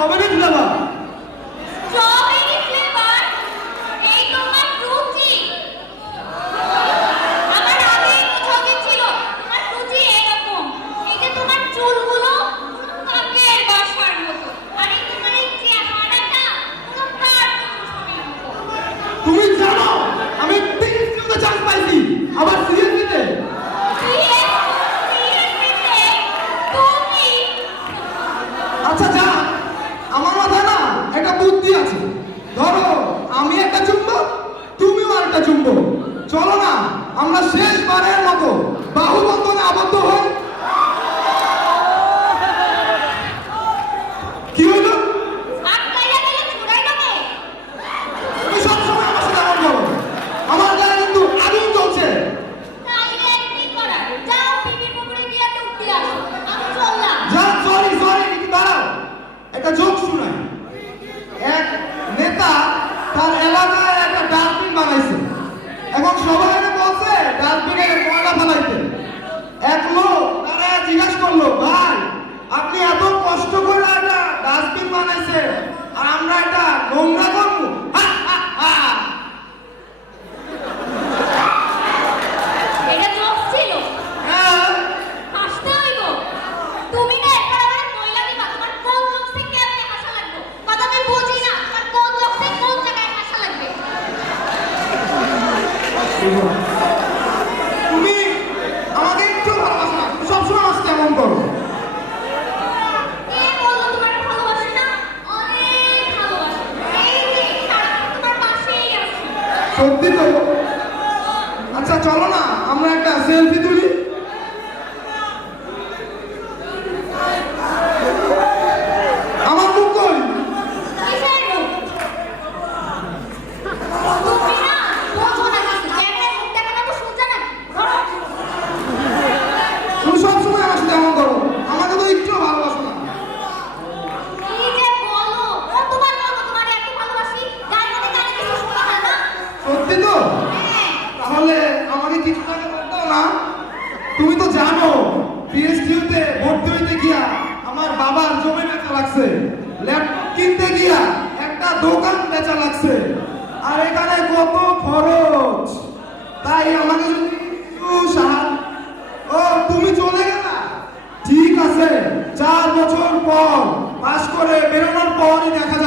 Strawberry flavour. Strawberry flavour? এই তোমার রুচি। আমার আগে ছবি ছিল তোমার রুচি এরকম। এই যে তোমার চুলগুলো পুরো কাকের বাসার মতো, আর এই তোমার এই চেহারাটা পুরো কার্টুন ছবির মতো। তুমি জানো আমি পিএসকিউতে চান্স পাইছি, আবার সিএসসিতে। তুমি আচ্ছা যা, আমার মাথায় না একটা বুদ্ধি আছে। ধরো আমি একটা চুম্বক, তুমিও একটা চুম্বক। চলো না আমরা শেষবারের মতো বাহুবন্ধনে আবদ্ধ হই। কি হইলো? আটকাইয়া গেলে ছুড়াই দেবে। তুমি সবসময় আমার সাথে এমন করো। আমার গায়ে কিন্তু আগুন জ্বলছে। তাইলে একদিন করা যাও, পিপির পুকুরে গিয়ে ডুবতে আসো। আমি চললাম। যা, সরি সরি, কিন্তু দাঁড়াও, একটা জোক শুনাই। এক নেতা তার এলাকায় একটা ডাস্টবিন বানাইছে। এখন সবাই বলছে ডাস্টবিনে ময়লা ফেলাইতে। এক লোক তারা জিজ্ঞাসা করলো, ভাই আপনি এত কষ্ট করে একটা ডাস্টবিন বানাইছে আর আমরা একটা নোংরা করবো? এটা জোক ছিল? হ্যাঁ, হাসতে হইব। তুমি না একবার আমার মহিলা দিবা, তোমার কোন জোকসে কেমনে হাসা লাগবে কথা আমি বুঝি না। তোমার কোন জোকসে কোন জায়গায় হাসা লাগবে? তুমি আমাকে একটু ভালোবাসো না, তুমি সবসময় আমার সাথে এমন করো। কে বললো তোমার ভালোবাসি না? অনেক ভালোবাসি। এই যে সারাক্ষণ তোমার পাশেই আছি। সত্যি তো? আচ্ছা চলো না আমরা একটা সেলফি তুলি। আমার মুখ কই? কিসের মুখ? তুমি না বোঝো না কিছু। ক্যামেরায় মুখ দেখানো তো সোজা না। ধরো। তুমি সবসময় আমার সাথে এমন করো, আমাকে তো একটু ভালোবাসো না। কি যে বলো? কতবার বলবো তোমারে এত ভালোবাসি? যার মধ্যে কানে কিছু শোনা হয় না? সত্যি তো? হ্যাঁ। তাহলে আমাকে কিছু টাকা দাও না। তুমি তো জানো পিএসকিউতে ভর্তি হইতে গিয়া আমার বাবার জমি বেচা লাগছে, ল্যাপটপ কিনতে গিয়া একটা দোকান বেচা লাগছে, আর এখানে কত খরচ। তাই আমাকে যদি একটু সাহায্য। ও তুমি চলে গেলা? ঠিক আছে, 4 বছর পর পাস করে বেরোনোর পরই দেখা